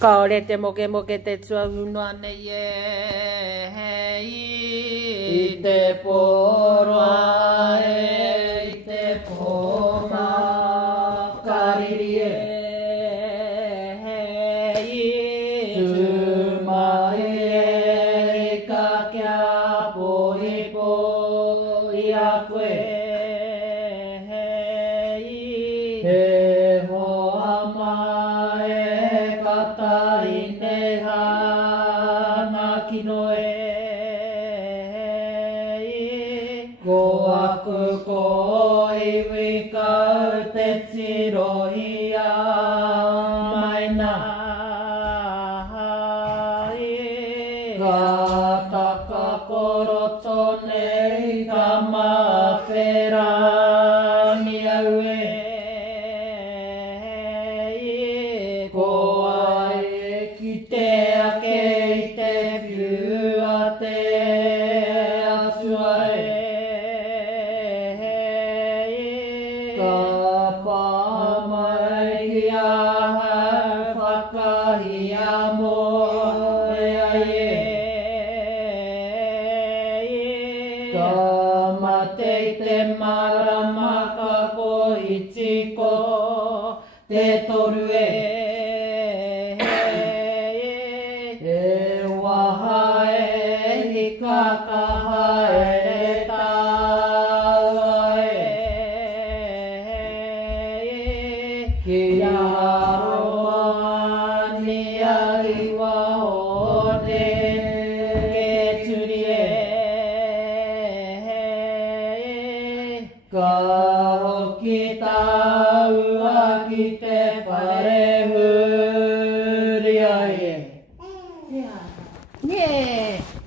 かおれてもけもけてつわうのあねえいてぽらえいてぽまかりりえつまえかきゃぽいぽいやくえごわくこいびかうてちろいやまいないがたかころとねいがませらにあうえこわいきてあけいてびゅうあてあすわえてとるえわはえひかかはえれたわえきやろにやいわおでけつりえかおきたうわきてぱれふりあえねえ